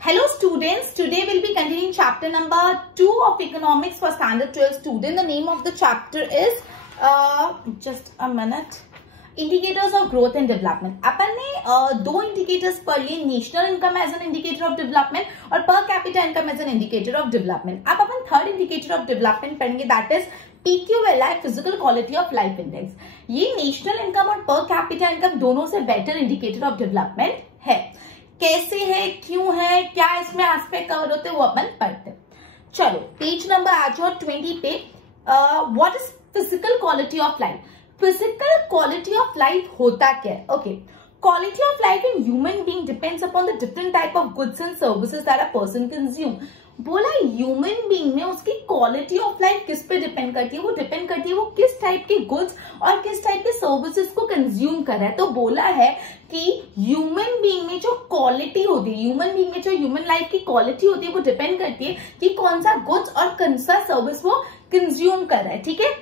Hello students, today we'll be continuing chapter number 2 of economics for standard 12 student. The name of the chapter is just a minute, indicators of growth and development. अपन ने दो indicators पढ़ लिए, national income as an indicator of development और per capita income as an indicator of development. अब अपन third indicator of development पढ़ेंगे, that is PQLI, physical quality of life index. ये national income और per capita income दोनों से better indicator of development है. कैसे है, क्यों है, क्या इसमें एस्पेक्ट कवर होते हैं वो अपन पढ़ते हैं. चलो पेज नंबर आ जाओ 20 पे. What is physical quality of life. Physical quality of life होता क्या है? Okay, quality of life in human being depends upon the different type of goods and services that a person consume. बोला human being में उसकी quality of life किस पे depend करती है? वो डिपेंड करती है वो किस टाइप के गुड्स और किस टाइप के सर्विसेज को कंज्यूम कर रहा है. तो बोला है कि ह्यूमन बीइंग में जो क्वालिटी होती है, ह्यूमन बीइंग में जो ह्यूमन लाइफ की क्वालिटी होती है वो डिपेंड करती है कि कौन सा गुड्स और कौन सा सर्विस वो कंज्यूम कर रहा है. ठीक है,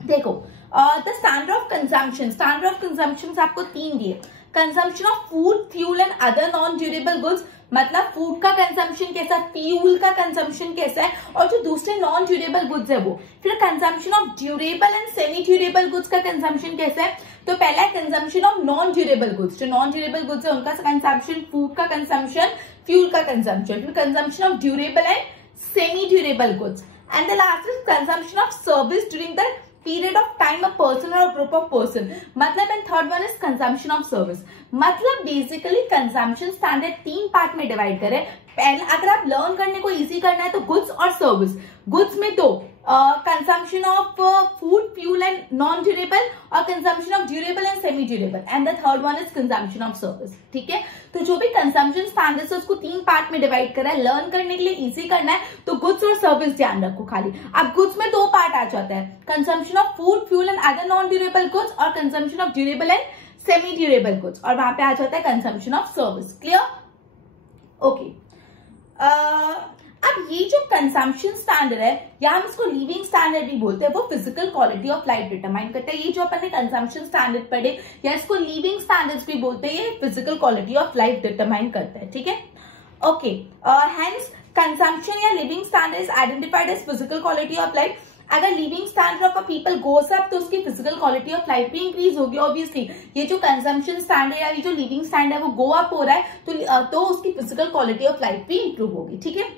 देखो the standard of consumption. Standard of consumption आपको 3 दिए. Consumption of food, fuel and other non durable goods, मतलब फूड का कंजम्पशन कैसा, फ्यूल का कंजम्पशन कैसा है, और जो दूसरे नॉन ड्यूरेबल गुड्स है वो. फिर consumption of durable and semi durable goods का कंजम्पशन कैसा है. तो पहला है consumption of non durable goods. जो नॉन ड्यूरेबल गुड्स है उनका कंजम्पशन, फूड का कंजम्पशन, फ्यूल का कंजम्पशन. फिर consumption of durable and semi durable goods, and the last is consumption of service during the period of time a person or a group of person. मतलब and third one is consumption of service. मतलब basically consumption standard 3 part में divide करें. पहले अगर आप learn करने को easy करना है तो गुड्स और सर्विस. गुड्स में तो consumption of food, fuel and non durable, और consumption of durable and semi durable, and the third one is consumption of service. ठीक है, तो जो भी कंजम्पशन स्टैंडर्ड्स है उसको 3 पार्ट में डिवाइड करा है. लर्न करने के लिए इजी करना है तो गुड्स और सर्विस ध्यान रखो खाली. अब गुड्स में 2 पार्ट आ जाता है, consumption of food, fuel and other non durable goods, और consumption of durable and semi durable goods, और वहां पे आ जाता है consumption of service. Clear? Okay. अब ये जो कंजम्पशन स्टैंडर्ड है या हम इसको लिविंग स्टैंडर्ड भी बोलते हैं, वो physical quality of life determine करता है. ये जो अपन ने कंजम्पशन स्टैंडर्ड पढ़े या इसको लिविंग स्टैंडर्ड्स भी बोलते हैं, ये physical quality of life determine करता है. ठीक है, ओके. हेंस कंजम्पशन या living standard is identified as physical quality of life. अगर living standard of a people goes up तो उसकी फिजिकल क्वालिटी ऑफ लाइफ भी इंक्रीज होगी. ऑब्वियसली ये जो कंजम्पशन स्टैंडर्ड या ये जो लिविंग स्टैंडर्ड है वो गो अप हो रहा है तो उसकी फिजिकल क्वालिटी ऑफ लाइफ भी इंप्रूव होगी. ठीक है,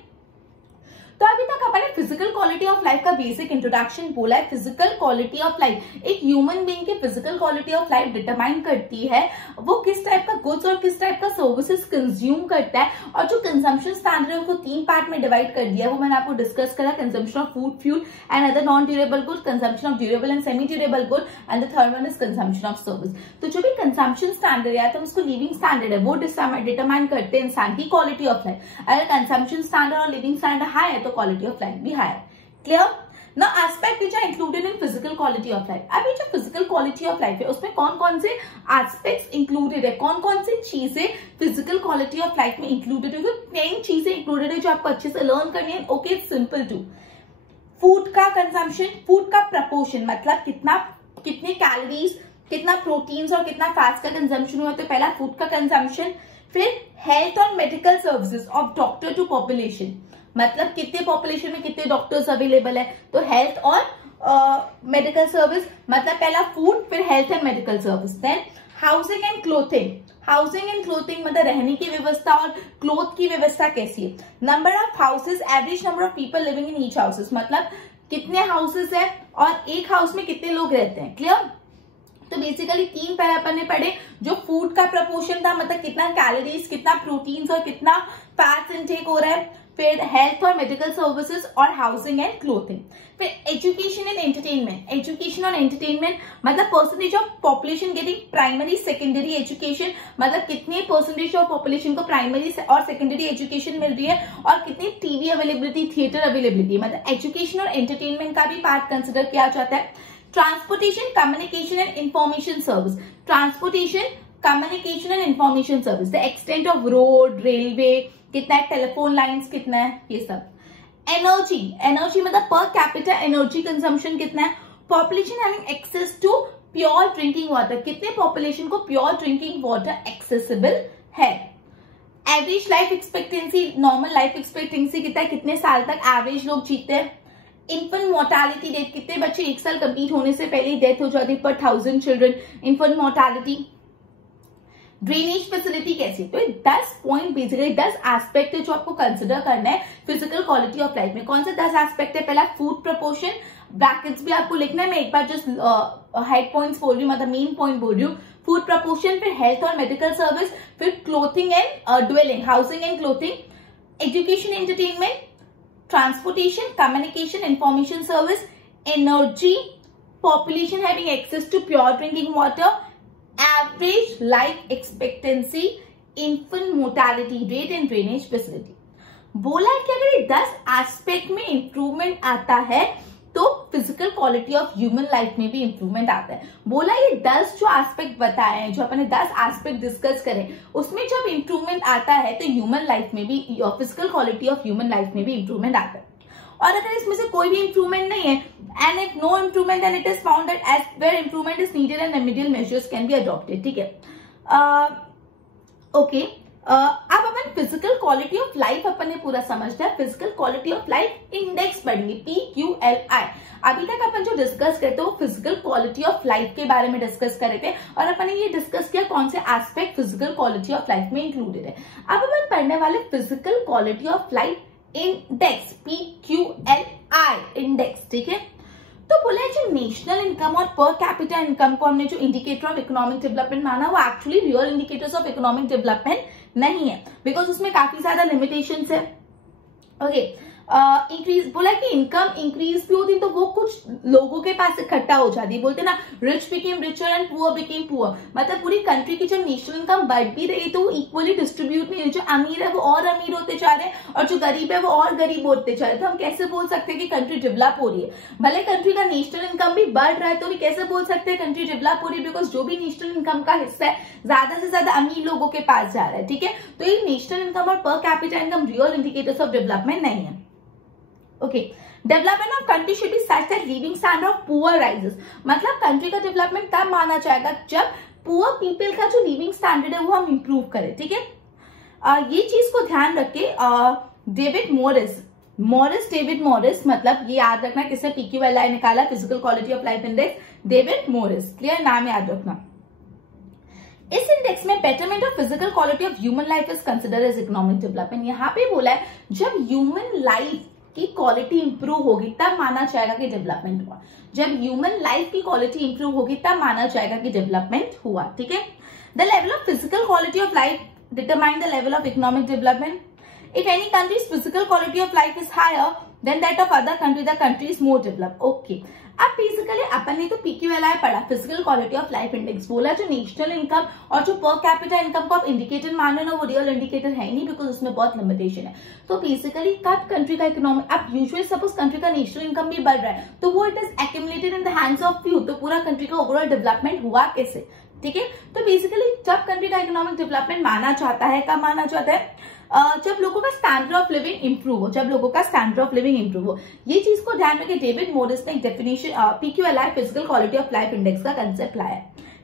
तो अभी तक अपन ने फिजिकल क्वालिटी ऑफ लाइफ का बेसिक इंट्रोडक्शन बोला है. फिजिकल क्वालिटी ऑफ लाइफ एक ह्यूमन बीइंग की physical quality of life determine करती है वो किस टाइप का गुड्स और किस टाइप का सर्विसेज कंज्यूम करता है. और जो कंजम्पशन स्टैंडर्ड है उसको 3 पार्ट में डिवाइड कर दिया है, वो मैंने आपको डिस्कस करा. Consumption of food, fuel and other non durable goods, consumption of durable and semi durable good, and the third one is consumption of service. तो जो भी कंजम्पशन स्टैंडर्ड है तो उसको लिविंग स्टैंडर्ड है वो डिटरमाइन करते हैं इंसान की क्वालिटी ऑफ लाइफ. अगर कंजम्पशन स्टैंडर्ड और लिविंग स्टैंडर्ड हाई है तो क्वालिटी ऑफ लाइफ भी हाई है. क्लियर? ना aspect which are included in physical quality of life. अभी जो फिजिकल क्वालिटी ऑफ लाइफ है उसमें कौन कौन से एस्पेक्ट्स इंक्लूडेड है, कौन कौन सी चीजें फिजिकल क्वालिटी ऑफ लाइफ में इंक्लूडेड है. 10 चीजें इंक्लूडेड है जो आपको अच्छे से लर्न करनी है. Okay, it's simple too. Food का कंजम्पशन, फूड का प्रपोर्शन, मतलब कितने कैलोरीज, कितना प्रोटीन्स और कितना फैट्स का कंजम्पशन हुआ. तो पहला फूड का कंजम्पशन. फिर हेल्थ और medical services of doctor to population, मतलब कितने पॉपुलेशन में कितने डॉक्टर्स अवेलेबल है. तो हेल्थ और मेडिकल सर्विस, मतलब पहला फूड, फिर health and medical service. Then housing and clothing. Housing and clothing मतलब रहने की व्यवस्था और क्लोथ की व्यवस्था कैसी है. Number of houses, average number of people living in each houses, मतलब कितने हाउसेज है और एक हाउस में कितने लोग रहते हैं. क्लियर? तो बेसिकली 3 पहले अपन ने पढ़े. जो फूड का प्रपोर्शन था, मतलब कितना कैलोरीज, कितना प्रोटीन्स और कितना फैट्स इनटेक हो रहा है. फिर हेल्थ और मेडिकल सर्विसेज और हाउसिंग एंड क्लोथिंग. फिर एजुकेशन एंड एंटरटेनमेंट. एजुकेशन और एंटरटेनमेंट मतलब percentage of population getting primary secondary education, मतलब कितने परसेंटेज ऑफ पॉपुलेशन को प्राइमरी और सेकेंडरी एजुकेशन मिल रही है, और कितनी टीवी अवेलेबिलिटी, थिएटर अवेलेबिलिटी, मतलब एजुकेशन और एंटरटेनमेंट का भी पार्ट कंसिडर किया जाता है. Transportation, communication and information service. Transportation, communication and information service, the extent of road, railway कितना है, टेलीफोन लाइंस कितना है, ये सब. एनर्जी, एनर्जी मतलब पर कैपिटा एनर्जी कंजम्पशन कितना है. Population having access to pure drinking water, कितने पॉपुलेशन को प्योर ड्रिंकिंग वाटर एक्सेसिबल है. Average life expectancy, normal life expectancy कितना है, कितने साल तक एवरेज लोग जीते हैं। इन्फेंट मोर्टालिटी रेट, कितने बच्चे 1 साल कंप्लीट होने से पहले ही डेथ हो जाती है पर 1000 children, infant mortality. Drainage facility कैसी, तो 10 पॉइंट बेसिकली 10 एस्पेक्ट है जो आपको कंसिडर करना है फिजिकल क्वालिटी ऑफ लाइफ में। कौन से 10 एस्पेक्ट है, पहला फूड प्रपोर्शन, ब्रैकेट्स भी आपको लिखना है, मैं एक बार जस्ट हेड पॉइंट्स बोल रही हूँ, मतलब मेन पॉइंट बोल रही हूँ। फूड प्रपोर्शन, फिर हेल्थ और मेडिकल सर्विस, फिर clothing and dwelling, housing and clothing, education entertainment, transportation, communication, information service, energy, population having access to pure drinking water, average life expectancy, infant mortality rate and drainage facility. बोला है कि अगर ये 10 aspect में improvement आता है तो physical quality of human life में भी इंप्रूवमेंट आता है। बोला ये 10 जो एस्पेक्ट बताए हैं, जो अपने 10 एस्पेक्ट डिस्कस करें, उसमें जब इंप्रूवमेंट आता है तो ह्यूमन लाइफ में भी, physical quality of human life में भी इंप्रूवमेंट आता है। और अगर इसमें से कोई भी इंप्रूवमेंट नहीं है, and if no improvement then it is found that as where improvement is needed and remedial measures can be adopted. ठीक है, ओके। अब अपन फिजिकल क्वालिटी ऑफ लाइफ अपन ने पूरा समझ लिया। Physical quality of life index पढ़ेंगे, PQLI। अभी तक अपन जो डिस्कस करते हैं वो फिजिकल क्वालिटी ऑफ लाइफ के बारे में डिस्कस कर रहे थे, और अपन ने ये डिस्कस किया कौन से aspect physical quality of life में इंक्लूडेड है। अब अपन पढ़ने वाले physical quality of life index, PQLI index. ठीक है, तो बोला है जो नेशनल इनकम और पर कैपिटा इनकम को हमने जो इंडिकेटर ऑफ इकोनॉमिक डेवलपमेंट माना, वो actually real indicators of economic development नहीं है, बिकॉज उसमें काफी ज्यादा लिमिटेशंस है। ओके, इंक्रीज बोला कि इनकम इंक्रीज भी होती तो वो कुछ लोगों के पास इकट्ठा हो जाती, बोलते ना rich became richer and poor became poor, मतलब पूरी कंट्री की जब नेशनल इनकम बढ़ भी रही तो वो इक्वली डिस्ट्रीब्यूट नहीं है, जो अमीर है वो और अमीर होते जा रहे हैं और जो गरीब है वो और गरीब होते जा रहे हैं। तो हम कैसे बोल सकते हैं कि कंट्री डेवलप हो रही है? भले कंट्री का नेशनल इनकम भी बढ़ रहा है तो भी कैसे बोल सकते हैं कंट्री डेवलप हो रही है, बिकॉज जो भी नेशनल इनकम का हिस्सा है ज्यादा से ज्यादा अमीर लोगों के पास जा रहा है। ठीक है, तो ये नेशनल इनकम और पर capita income real indicators of development नहीं है। Okay, development of country should be such that living standard of poor rises, मतलब कंट्री का डेवलपमेंट तब माना जाएगा जब पुअर पीपल का जो लिविंग स्टैंडर्ड है वो हम इंप्रूव करें। ठीक है, ये चीज को ध्यान रखे। डेविड मॉरिस, मतलब ये याद रखना किसने PQLI निकाला, physical quality of life index, David Morris. Clear, नाम याद रखना। इस इंडेक्स में betterment of physical quality of human life is considered as economic development. यहाँ पे बोला है जब ह्यूमन लाइफ की क्वालिटी इंप्रूव होगी तब माना जाएगा कि डेवलपमेंट हुआ। जब ह्यूमन लाइफ की क्वालिटी इंप्रूव होगी तब माना जाएगा कि डेवलपमेंट हुआ। ठीक है, the level of physical quality of life determine the level of economic development. If any country's physical quality of life is higher than that of other country, the country is more develop. Okay, अब basically अपन ने तो PQLI पढ़ा, physical quality of life index. बोला जो national income और जो पर कैपिटा इनकम को आप इंडिकेटर मान रहे हो ना, वो रियल इंडिकेटर है नहीं, बिकॉज उसमें बहुत लिमिटेशन है। तो बेसिकली कब कंट्री का इकोनॉमिक, अब यूजुअली सपोज कंट्री का नेशनल इनकम भी बढ़ रहा है तो वो it is accumulated in the hands of few, तो पूरा कंट्री का ओवरऑल डेवलपमेंट हुआ कैसे? ठीक है, तो बेसिकली जब कंट्री का इकोनॉमिक डेवलपमेंट माना जाता है, कब माना जाता है? जब लोगों का स्टैंडर्ड ऑफ लिविंग इंप्रूव हो, जब लोगों का स्टैंडर्ड ऑफ लिविंग इंप्रूव हो। ये चीज को ध्यान रखें, डेविड मॉरिस ने एक definition PQLI physical quality of life index का कंसेप्ट लाया।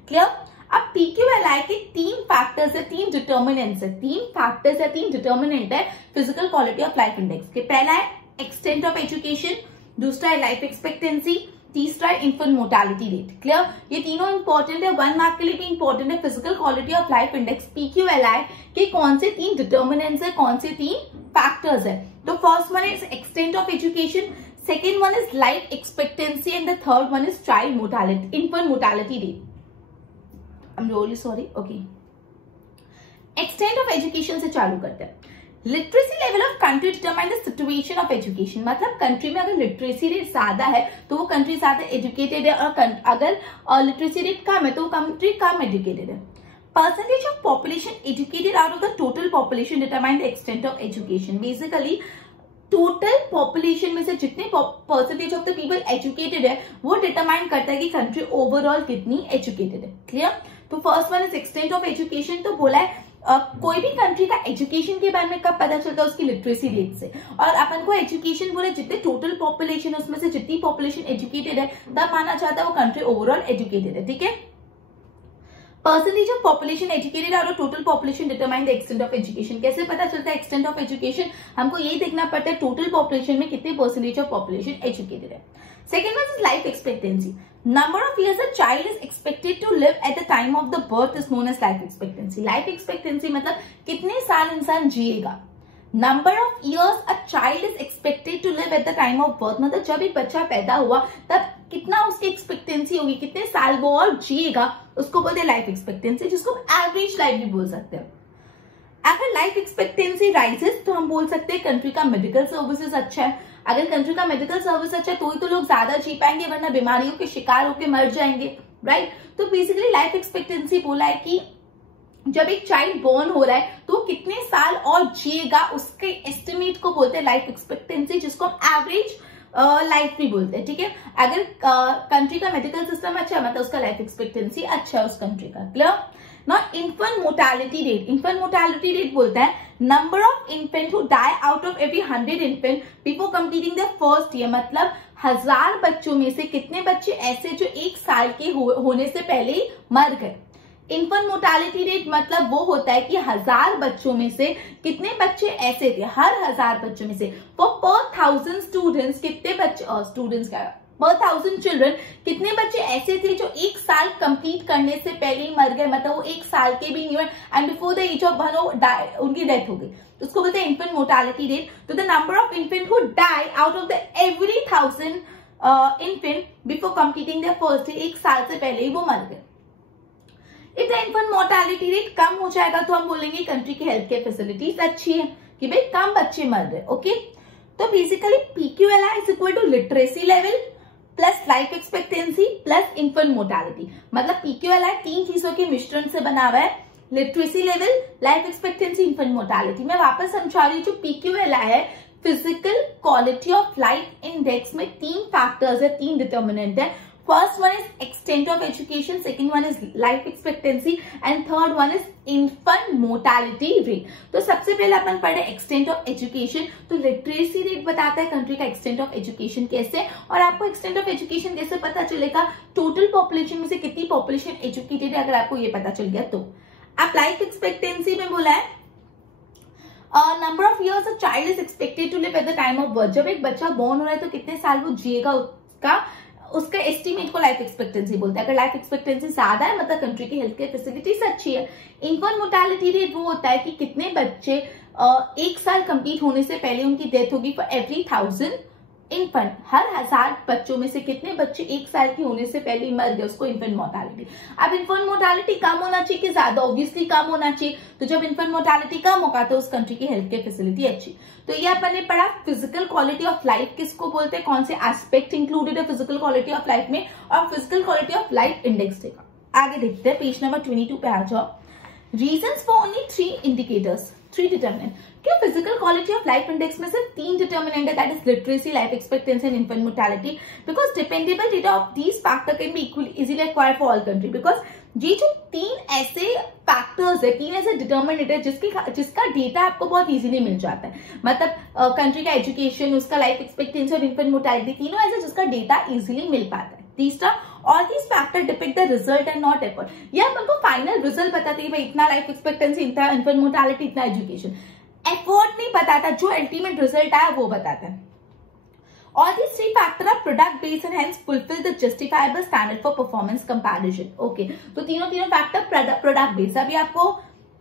क्लियर, अब PQLI के 3 फैक्टर्स है, 3 डिटर्मिनेंट्स है, 3 फैक्टर्स है, 3 डिटर्मिनेंट है physical quality of life index के। पहला है एक्सटेंट ऑफ एजुकेशन, दूसरा है लाइफ एक्सपेक्टेंसी, तीसरा है इन्फेंट मोर्टालिटी रेट। क्लियर, ये तीनों इंपॉर्टेंट है, 1 मार्क के लिए भी इंपॉर्टेंट है। Physical quality of life index PQLI के कौन से 3 डिटर्मिनेंट्स है, कौन से 3 फैक्टर्स है? तो first one is extent of education, second one is life expectancy and the third one is child mortality, infant mortality rate. I am really sorry. Okay, extent of education से चालू करते हैं। Literacy level of country determine the situation of education, मतलब country में अगर literacy rate ज्यादा है तो वो कंट्री ज्यादा एजुकेटेड है, और अगर लिटरेसी रेट कम है तो वो कंट्री कम एजुकेटेड है। Percentage of population educated out of the total population determine the extent of education. Basically total population में से जितने percentage of the people educated है वो डिटरमाइन करता है कि कंट्री ओवरऑल कितनी एजुकेटेड है। क्लियर, तो first one is extent of education. तो बोला है कोई भी कंट्री का एजुकेशन के बारे में कब पता चलता है? उसकी लिटरेसी रेट से। और अपन को एजुकेशन बोले जितने टोटल पॉपुलेशन उसमें से जितनी पॉपुलेशन एजुकेटेड है तब माना जाता है वो कंट्री ओवरऑल एजुकेटेड है। ठीक है, percentage of population educated out of total population determine the extent of education. कैसे पता चलता है एक्सटेंट ऑफ एजुकेशन? हमको ये देखना पड़ता है टोटल पॉपुलेशन में कितने परसेंटेज ऑफ पॉपुलेशन एजुकेटेड है। Second one is life expectancy. Number of years a child is expected to live at the time of the birth is known as life expectancy. Life expectancy मतलब कितने साल इंसान जिएगा। Number of years a child is expected to live at the time of birth मतलब जब एक बच्चा पैदा हुआ तब कितना उसकी एक्सपेक्टेंसी होगी, कितने साल वो और जिएगा, उसको बोलते हैं लाइफ एक्सपेक्टेंसी, जिसको एवरेज लाइफ भी बोल सकते हैं। अगर लाइफ एक्सपेक्टेंसी राइजेस तो हम बोल सकते हैं कंट्री का मेडिकल सर्विसेज अच्छा है। अगर कंट्री का मेडिकल सर्विस अच्छा है तो ही तो लोग ज्यादा जी पाएंगे, वरना बीमारियों के शिकार होकर मर जाएंगे, राइट। तो बेसिकली लाइफ एक्सपेक्टेंसी बोला है कि जब एक चाइल्ड बोर्न हो रहा है तो कितने साल और जिएगा, उसके एस्टिमेट को बोलते हैं लाइफ एक्सपेक्टेंसी, जिसको हम एवरेज लाइफ भी बोलते हैं, ठीक है। अगर कंट्री का मेडिकल सिस्टम अच्छा है मतलब उसका लाइफ एक्सपेक्टेंसी अच्छा है उस कंट्री का। Clear? Not infant mortality rate. Infant mortality rate बोलता है number of infant who die out of every 100 infant before completing the first year. मतलब 1000 बच्चों में से कितने बच्चे ऐसे जो 1 साल के होने से पहले ही मर गए। इन्फेंट मोर्टालिटी रेट मतलब वो होता है कि 1000 बच्चों में से कितने बच्चे ऐसे थे, हर 1000 बच्चों में से पर 1000 स्टूडेंट्स कितने बच्चे, स्टूडेंट्स का पर 1000 चिल्ड्रन कितने बच्चे ऐसे थे जो 1 साल कंप्लीट करने से पहले ही मर गए, मतलब वो 1 साल के भी नहीं हुए and before the age of 1 उनकी डेथ हो गई। उसको बोलते हैं इन्फेंट मोर्टालिटी रेट। तो the number of infant who die out of the every 1000 infant before completing the first year, 1 साल से पहले ही वो मर गए। If the infant mortality rate कम हो जाएगा तो हम बोलेंगे कंट्री की हेल्थ केयर फैसिलिटीज अच्छी है, कि भाई कम बच्चे मर रहे। ओके, तो basically PQLI is equal to literacy level plus life expectancy plus infant mortality. मतलब PQLI 3 चीजों के मिश्रण से बना हुआ है, literacy level, life expectancy, infant mortality. मैं वापस समझा रही हूँ, जो PQLI है physical quality of life index में 3 फैक्टर्स है, 3 डिटर्मिनेंट है। First one is extent of education, second one is life expectancy and third one is infant mortality rate। तो सबसे पहले अपन पढ़े extent of education। तो literacy rate बताता है कंट्री का extent of education कैसे, और आपको extent of education कैसे पता चलेगा, टोटल पॉपुलेशन में से कितनी पॉपुलेशन एजुकेटेड है, अगर आपको ये पता चल गया तो। आप लाइफ एक्सपेक्टेंसी में बोला है number of years a child is expected to live at the time of birth. जब एक बच्चा बोर्न हो रहा है तो कितने साल वो जिएगा, उसका एस्टिमेट को लाइफ एक्सपेक्टेंसी बोलते हैं। अगर लाइफ एक्सपेक्टेंसी ज्यादा है मतलब कंट्री की हेल्थ केयर फैसिलिटीज अच्छी है। इन्फेंट मोर्टालिटी रेट वो होता है कि कितने बच्चे 1 साल कंप्लीट होने से पहले उनकी डेथ होगी फॉर एवरी 1000 इन्फेंट, हर 1000 बच्चों में से कितने बच्चे 1 साल के होने से पहले ही मर गए, उसको इन्फेंट मोर्टालिटी। अब इन्फेंट मोर्टालिटी कम होना चाहिए कि ज्यादा, ऑब्वियसली कम होना चाहिए। तो जब इन्फेंट मोर्टालिटी कम होगा तो उस कंट्री की हेल्थ केयर फैसिलिटी अच्छी। तो ये अपन ने पढ़ा फिजिकल क्वालिटी ऑफ लाइफ किसको बोलते हैं, कौन से एस्पेक्ट इंक्लूडेड है फिजिकल क्वालिटी ऑफ लाइफ में, और physical quality of life index देखा। आगे देखते हैं, पेज नंबर 22 पे आ जाओ। Reasons for only 3 indicators, 3 determinant. क्या physical quality of life index में सिर्फ 3 डिटर्मिनेंट है, that is literacy, life expectancy and infant mortality. Because dependable data of these factor can be equally easily acquired for all country. Because ये जो 3 ऐसे factors है, 3 ऐसे determinant है जिसका डेटा आपको बहुत इजीली मिल जाता है। मतलब कंट्री का एजुकेशन, उसका लाइफ एक्सपेक्टेंसी और इन्फेंट मोर्टालिटी, तीनों ऐसे जिसका डेटा इजीली मिल पाता है। तीसरा, all these factor depict the result and not effort. ये हमको फाइनल रिजल्ट बताते हैं, भाई इतना लाइफ एक्सपेक्टेंसी, इतना इन्फेंट मोर्टालिटी, इतना एजुकेशन। एफर्ट नहीं बताता, जो अल्टीमेट रिजल्ट आया वो बताता है। All these 3 factors are product based and hence fulfill the justifiable standard for performance comparison। Okay, तो तीनों फैक्टर प्रोडक्ट बेस्ड। अभी आपको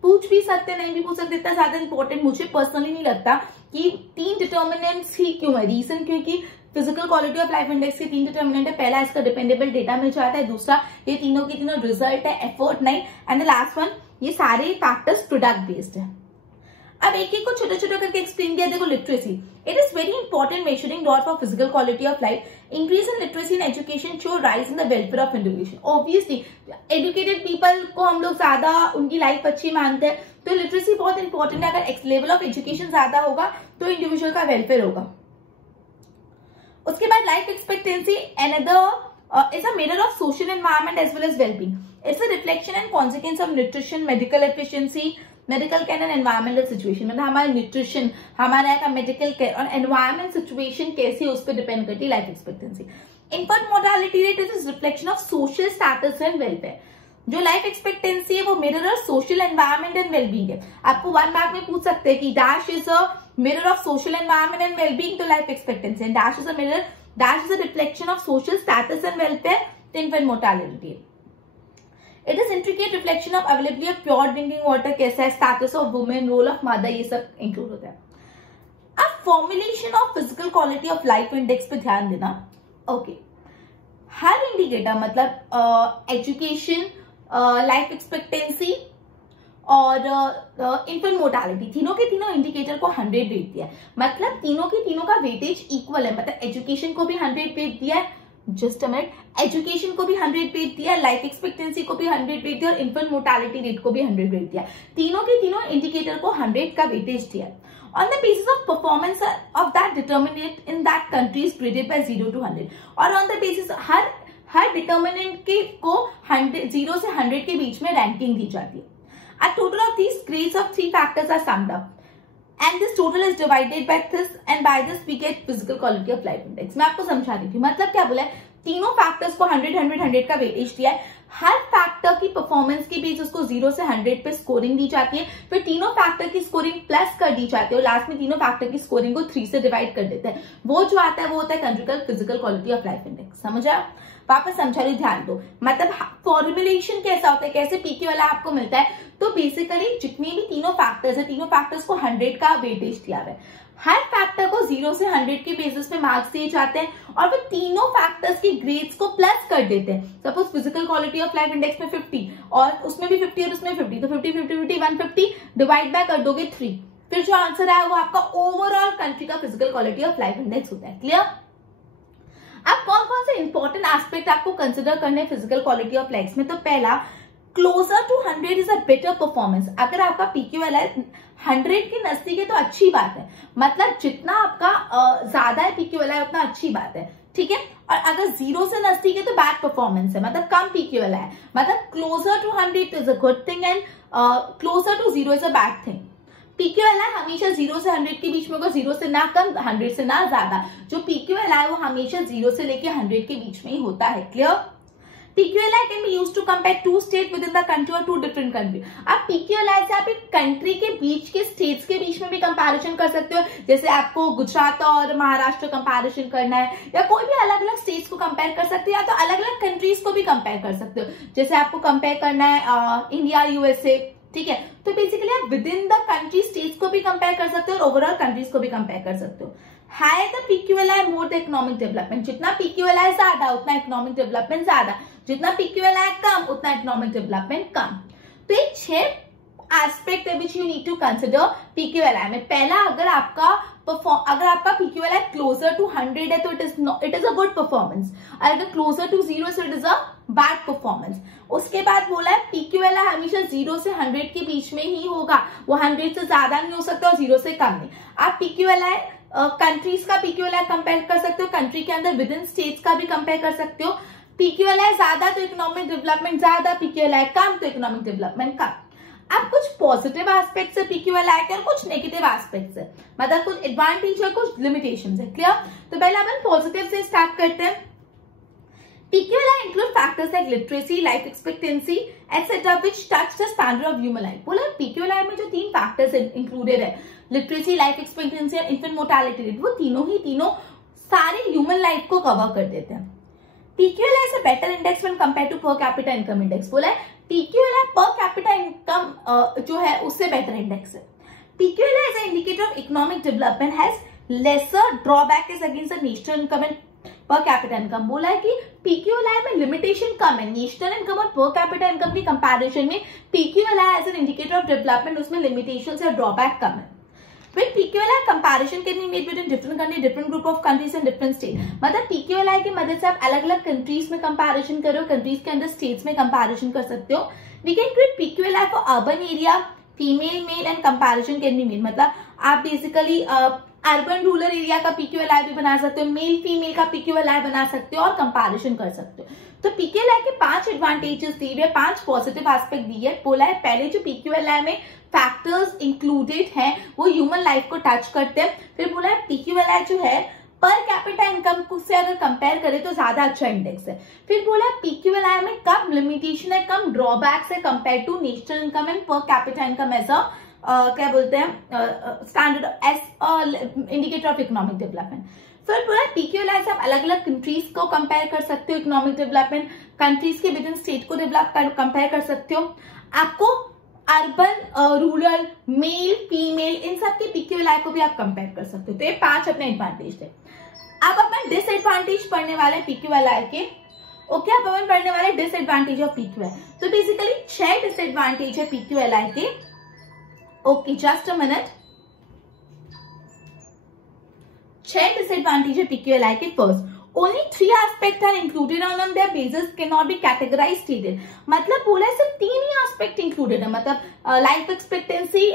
पूछ भी सकते, नहीं भी पूछ सकते, इतना ज्यादा इंपॉर्टेंट मुझे पर्सनली नहीं लगता कि 3 डिटर्मिनेंट्स ही क्यों है। रीजन क्योंकि physical quality of life index के 3 डिटर्मिनेंट है। पहला, इसका डिपेंडेबल डेटा मिल जाता है। दूसरा, ये तीनों की तीनों रिजल्ट है, एफर्ट नहीं। एंड द लास्ट वन, ये सारे फैक्टर्स प्रोडक्ट बेस्ड है। अब एक को छोटा छोटा करके एक्सप्लेन किया। देखो, literacy, it is very important measuring dot for physical quality of life. Increase in literacy in education show rise in the welfare of individual. Obviously educated people को हम लोग ज्यादा उनकी लाइफ अच्छी मानते हैं, तो लिटरेसी बहुत इंपॉर्टेंट है। अगर लेवल ऑफ एजुकेशन ज्यादा होगा तो इंडिविजुअल का वेलफेयर होगा। उसके बाद life expectancy another is a mirror of social environment as well as wellbeing. It's a reflection and consequence of nutrition, medical efficiency, medical care and environmental situation. मतलब हमारा nutrition, हमारा यहाँ का मेडिकल केयर और environment situation कैसी है उस पर डिपेंड करती है life expectancy. Infant mortality rate is reflection of social status and welfare. जो लाइफ एक्सपेक्टेंसी है वो mirror social environment and wellbeing है। आपको 1 मार्क में पूछ सकते हैं कि dash is a mirror of social environment and wellbeing तो life expectancy, and dash is a mirror, dash is a reflection of social status and welfare तो infant mortality. It is intricate reflection of availability of pure drinking water, कैसा है, status of women, role of mother, ये सब include होता है। अब formulation of physical quality of life index पे ध्यान देना। ओके, हर इंडिकेटर मतलब एजुकेशन, लाइफ एक्सपेक्टेंसी और इन्फेंट मोर्टेलिटी, तीनों के तीनों इंडिकेटर को 100 वेट दिया है। मतलब तीनों के तीनों का वेटेज इक्वल है, मतलब एजुकेशन को भी 100 वेट दिया है, जस्ट अ मिनट, एजुकेशन को भी 100 वेट दिया, लाइफ एक्सपेक्टेंसी को भी 100 वेट दिया और इन्फेंट मोर्टेलिटी रेट को भी 100 वेट दिया। तीनों के तीनों इंडिकेटर को 100 का वेटेज दिया। On the basis of performance of that determinant in that country is graded by 0 to 100, और ऑन द बेसिस हर डिटर्मिनेंट के को 0 से 100 के बीच में रैंकिंग दी जाती है। A total of these grades of 3 factors are summed up, and this total is divided by this, and by this we get physical quality of life index। मैं आपको समझा रही थी, मतलब क्या बोला है, तीनों फैक्टर्स को 100 का वेटेज दिया है। हर फैक्टर की परफॉर्मेंस के बीच उसको 0 से 100 पे स्कोरिंग दी जाती है, फिर तीनों फैक्टर की स्कोरिंग प्लस कर दी जाती है और लास्ट में तीनों फैक्टर की स्कोरिंग को 3 से डिवाइड कर देते हैं। वो जो आता है वो होता है country physical quality of life index. समझा? वापस समझा ली, ध्यान दो। मतलब फॉर्मुलेशन कैसा होता है, कैसे पीक्यू वाला आपको मिलता है, तो बेसिकली जितने भी तीनों फैक्टर्स है, तीनों फैक्टर्स को 100 का वेटेज दिया है। हर फैक्टर को 0 से 100 के बेसिस पे मार्क्स दिए जाते हैं और फिर तीनों फैक्टर्स की ग्रेड्स को प्लस कर देते हैं। Suppose physical quality of life index में 50 और उसमें भी 50 और उसमें 50, तो 50 50 50 150 डिवाइड बाय कर दोगे 3, फिर जो आंसर आया वो आपका ओवरऑल कंट्री का physical quality of life index होता है। क्लियर? अब कौन कौन से इंपॉर्टेंट एस्पेक्ट आपको कंसिडर करने फिजिकल क्वालिटी ऑफ लाइफ में, तो पहला, closer to 100 is a better performance. अगर आपका पीक्यूएल है 100 के नजदीक है तो अच्छी बात है, मतलब जितना आपका ज्यादा है पीक्यूएल है उतना अच्छी बात है, ठीक है। और अगर 0 से नजदीक है तो बैड परफॉर्मेंस है, मतलब कम पीक्यूएल है। मतलब closer to 100 is a good thing and closer to 0 is a bad thing. PQL है हमेशा 0 से 100 के बीच में होगा, 0 से ना कम, 100 से ना ज्यादा। जो पीक्यूएल है वो हमेशा 0 से लेके 100 के बीच में ही होता है। Clear? PQLI can be used to compare two states within the country or two different country। आप PQLI से आप एक कंट्री के बीच के स्टेट्स के बीच में भी कंपैरिजन कर सकते हो, जैसे आपको गुजरात और महाराष्ट्र कंपैरिजन करना है या कोई भी अलग अलग स्टेट्स को कंपेयर कर सकते हो, या तो अलग अलग कंट्रीज को भी कंपेयर कर सकते हो। जैसे आपको कंपेयर करना है इंडिया यूएसए, ठीक है, तो बेसिकली आप with in the country states को भी कंपेयर कर सकते हो और ओवरऑल कंट्रीज को भी कंपेयर कर सकते हो। High the PQLI more the economic development. जितना PQLI ज्यादा उतना इकोनॉमिक डेवलपमेंट ज्यादा, जितना PQLI कम उतना इकोनॉमिक डेवलपमेंट कम। तो ये 6 एस्पेक्ट है which you need to consider PQLI में। पहला, अगर आपका PQLI क्लोजर टू 100 है तो it is a good performance, अगर closer to 0 so it is a bad performance. उसके बाद बोला है PQLI हमेशा 0 से 100 के बीच में ही होगा, वो 100 से ज्यादा नहीं हो सकता और 0 से कम नहीं। आप PQLI कंट्रीज का PQLI कंपेयर कर सकते हो, कंट्री के अंदर विद इन स्टेट्स का भी कंपेयर कर सकते हो। PQLI ज्यादा तो इकोनॉमिक डेवलपमेंट ज्यादा, PQLI कम तो इकोनॉमिक डेवलपमेंट कम। अब कुछ पॉजिटिव एस्पेक्ट्स है PQLI के और कुछ नेगेटिव एस्पेक्ट्स है, मतलब कुछ एडवांटेज है कुछ लिमिटेशंस है। क्लियर? तो पहले अपन पॉजिटिव से स्टार्ट करते हैं। PQLI include factors like literacy, life expectancy, etc., which touch the standard of human life। बोला PQLI में जो 3 फैक्टर्स इंक्लूडेड है, लिटरेसी, लाइफ एक्सपेक्टेंसी और इन्फेंट मोर्टेलिटी रेट, वो तीनों सारे ह्यूमन लाइफ को कवर कर देते हैं। PQLI is a better index when compared to per capita income index। बोला है PQLI per capita income जो है उससे बेटर इंडेक्स है। PQLI is an indicator of economic development, has lesser drawback is against the national income and per capita income। बोला है कि PQLI में लिमिटेशन कम है, नेशनल इनकम और per capita income की कंपैरिजन में PQLI as an indicator of development उसमें limitation या ड्रॉबैक कम है। With PQLI comparison can be made between different country, different group of countries and different states। मतलब PQLI की मदद से आप अलग अलग कंट्रीज में कंपैरिजन करो, कंट्रीज के अंदर स्टेट्स में कंपैरिजन कर सकते हो। We can create PQLI for urban area, female, male and comparison can be made। मतलब आप बेसिकली अर्बन रूरल एरिया का PQLI भी बना सकते हो, मेल फीमेल का PQLI बना सकते हो और कंपैरिजन कर सकते हो। तो PQLI के 5 एडवांटेजेस दिए हुए, 5 पॉजिटिव एस्पेक्ट दिए। बोला है पहले जो PQLI में फैक्टर्स इंक्लूडेड हैं वो ह्यूमन लाइफ को टच करते हैं। फिर बोला है PQLI जो है पर कैपिटा इनकम से अगर कंपेयर करें तो ज्यादा अच्छा इंडेक्स है। फिर बोला पीक्यूएलआई में कम लिमिटेशन है, कम ड्रॉबैक्स है compare to national income and per capita income as a क्या बोलते हैं standard as indicator of economic development. फिर बोला पीक्यूएलआई से आप अलग अलग कंट्रीज को कंपेयर कर सकते हो, इकोनॉमिक डेवलपमेंट कंट्रीज के विद इन स्टेट को कंपेयर कर सकते हो। आपको अर्बन, रूरल, मेल, फीमेल इन सब के पीक्यूएलआई को भी आप कंपेयर कर सकते हो। तो ये 5 अपने एडवांटेज थे। अब अपन डिसएडवांटेज पढ़ने वाले पीक्यूएलआई के। ओके, अब अपन पढ़ने वाले डिसएडवांटेज ऑफ पीक्यूएलआई। तो बेसिकली 6 डिसएडवांटेज है पीक्यूएलआई के। Okay, just a minute. 6 disadvantage है पीक्यूएलआई के। First, only 3 aspects are included and on their basis cannot be categorized stated। मतलब बोला है सिर्फ 3 ही एस्पेक्ट इंक्लूडेड है, मतलब life expectancy,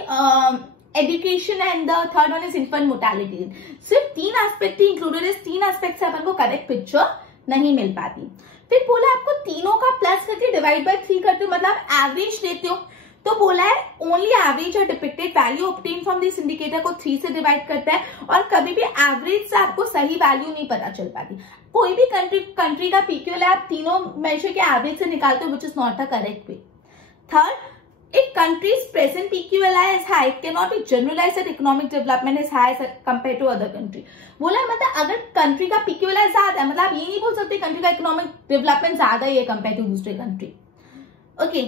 education and the third one is infant mortality. सिर्फ 3 aspect ही included है। 3 एस्पेक्ट से अपन को करेक्ट पिक्चर नहीं मिल पाती। फिर बोला आपको तीनों का प्लस करके डिवाइड बाय 3 करते हो, मतलब एवरेज लेते हो। तो बोला है ओनली एवरेज और depicted value obtain from this indicator को 3 से डिवाइड करता है, और कभी भी एवरेज से आपको सही वैल्यू नहीं पता चल पाती। कोई भी कंट्री का पीक्यूएलआई आप तीनों मेजर के एवरेज से निकालते हो, which is not a correct way. Third, if country's present PQLI is high, it cannot be generalized that economic development is high as compared to other country। बोला मतलब अगर कंट्री का PQLI ज्यादा है, मतलब ये नहीं बोल सकते कंट्री का इकोनॉमिक डेवलपमेंट ज्यादा ही है कंपेयर टू दूसरे कंट्री। ओके,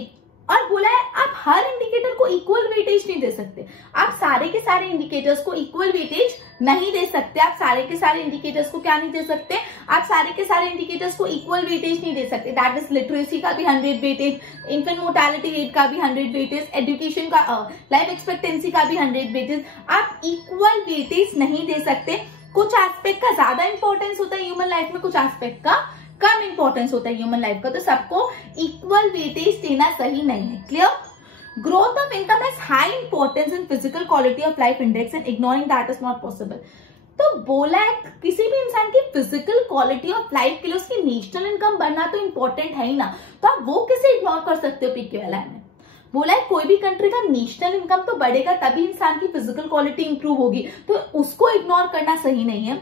और बोला है आप हर इंडिकेटर को इक्वल वेटेज नहीं दे सकते। आप सारे के सारे इंडिकेटर्स को इक्वल वेटेज नहीं दे सकते। आप सारे के सारे इंडिकेटर्स को क्या नहीं दे सकते, आप सारे के सारे इंडिकेटर्स को इक्वल वेटेज नहीं दे सकते। दैट इज लिटरेसी का भी 100 वेटेज, इन्फेंट मोर्टेलिटी रेट का भी 100 वेटेज, एजुकेशन का, लाइफ एक्सपेक्टेंसी का भी 100 वेटेज। आप इक्वल वेटेज नहीं दे सकते। कुछ एस्पेक्ट का ज्यादा इंपॉर्टेंस होता है ह्यूमन लाइफ में, कुछ एस्पेक्ट का कम इंपॉर्टेंस होता है ह्यूमन लाइफ का, तो सबको इक्वल वेटेज देना सही नहीं है। Clear? Growth of income has high importance in physical quality of life index and ignoring that is not possible. तो बोला है किसी भी इंसान की फिजिकल क्वालिटी ऑफ लाइफ के लिए उसकी नेशनल इनकम बढ़ना तो इंपॉर्टेंट है ही ना, तो आप वो कैसे इग्नोर कर सकते हो पीक्यूएलआई में। बोला है कोई भी कंट्री का नेशनल इनकम तो बढ़ेगा तभी इंसान की फिजिकल क्वालिटी इंप्रूव होगी, तो उसको इग्नोर करना सही नहीं है।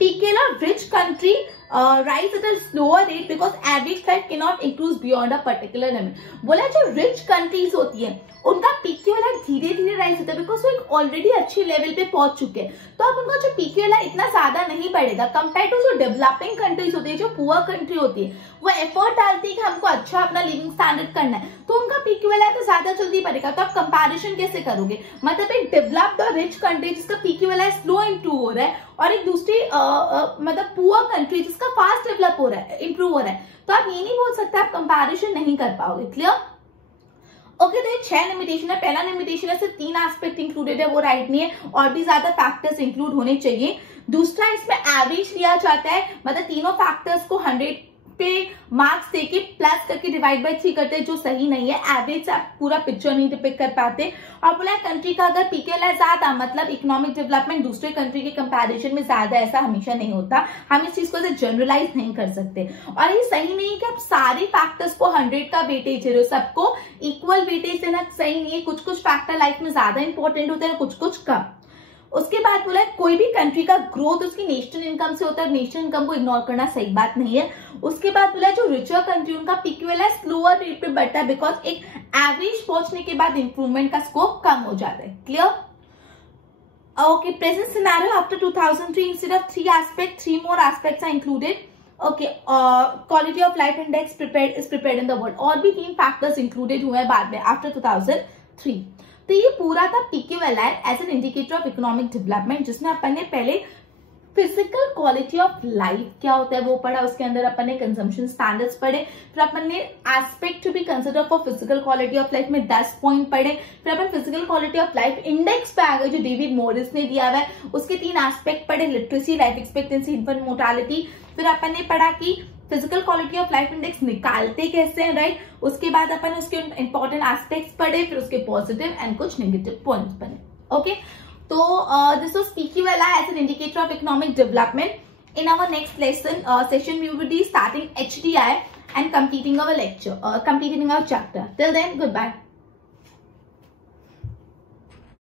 PQLI rich country rise at a slower rate because average life cannot increase beyond a particular limit। बोला जो रिच कंट्रीज होती है उनका PQLI धीरे धीरे राइज होता है बिकॉज वो एक ऑलरेडी अच्छे लेवल पे पहुंच चुके हैं, तो अब उनका जो PQLI इतना ज्यादा नहीं बढ़ेगा कंपेयर टू जो डेवलपिंग कंट्रीज होती है, जो पुअर कंट्री होती है, वो एफर्ट डालती है कि हमको अच्छा अपना लिविंग स्टैंडर्ड करना है, तो उनका PQLI तो ज्यादा जल्दी बढ़ेगा। तो आप कंपैरिजन कैसे करोगे, मतलब एक डेवलप्ड और रिच कंट्री जिसका PQLI स्लो इंप्रूव हो रहा है और एक दूसरी मतलब पुअर कंट्री जिसका फास्ट डेवलप हो रहा है, इंप्रूव हो रहा है, तो आप ये नहीं बोल सकते, आप कंपैरिजन नहीं कर पाओगे। क्लियर? ओके, तो ये 6 लिमिटेशन है। पहला लिमिटेशन है सिर्फ 3 एस्पेक्ट इंक्लूडेड है, वो राइट नहीं है, और भी ज्यादा फैक्टर्स इंक्लूड होने चाहिए। दूसरा, इसमें एवरेज लिया जाता है, मतलब तीनों फैक्टर्स को 100 पे मार्क्स देके प्लस करके डिवाइड बाय 3 करते हैं, जो सही नहीं है। एवरेज से आप पूरा पिक्चर नहीं डिपिक्ट कर पाते। और बोला कंट्री का अगर PQLI ज्यादा, मतलब इकोनॉमिक डेवलपमेंट दूसरे कंट्री के कंपैरिजन में ज्यादा, ऐसा हमेशा नहीं होता। हम इस चीज को जनरलाइज नहीं कर सकते, और ये सही नहीं है कि आप सारे फैक्टर्स को 100 का वेटेज दे रहे हो, सबको इक्वल वेटेज देना सही नहीं है। कुछ कुछ फैक्टर लाइफ में ज्यादा इंपॉर्टेंट होते हैं, कुछ कुछ कम। उसके बाद बोला कोई भी कंट्री का ग्रोथ उसकी नेशनल इनकम से होता है, नेशनल इनकम को इग्नोर करना सही बात नहीं है। उसके बाद बोला जो रिचर कंट्री उनका PQLI स्लोअर रेट पे बढ़ता है बिकॉज एक एवरेज पहुंचने के बाद इंप्रूवमेंट का स्कोप कम हो जाता है। Clear? Okay, present scenario after 2003 instead of 3 aspect 3 more aspects are included. Okay, quality of life index is prepared in the world, और भी 3 फैक्टर्स इंक्लूडेड हुए हैं बाद में आफ्टर 2003। तो ये पूरा था PQLI as an indicator of economic development, जिसमें अपन ने पहले फिजिकल क्वालिटी ऑफ लाइफ क्या होता है वो पढ़ा, उसके अंदर अपन ने कंजम्पशन स्टैंडर्ड्स पढ़े, फिर अपन ने aspect to be consider for physical quality of life में 10 पॉइंट पढ़े, फिर अपन physical quality of life index पे आ गए जो डेविड मॉरिस ने दिया हुआ है, उसके 3 एस्पेक्ट पढ़े, literacy, life expectancy, infant mortality. फिर अपन ने पढ़ा कि physical quality of life index निकालते कैसे हैं, राइट। उसके बाद अपन उसके इंपॉर्टेंट एस्पेक्ट्स पढ़े, फिर उसके पॉजिटिव एंड कुछ नेगेटिव पॉइंट्स पढ़े। ओके, तो this was PQLI as an indicator of economic development. In our next session we will be starting HDI and completing our lecture, completing our chapter. Till then, goodbye.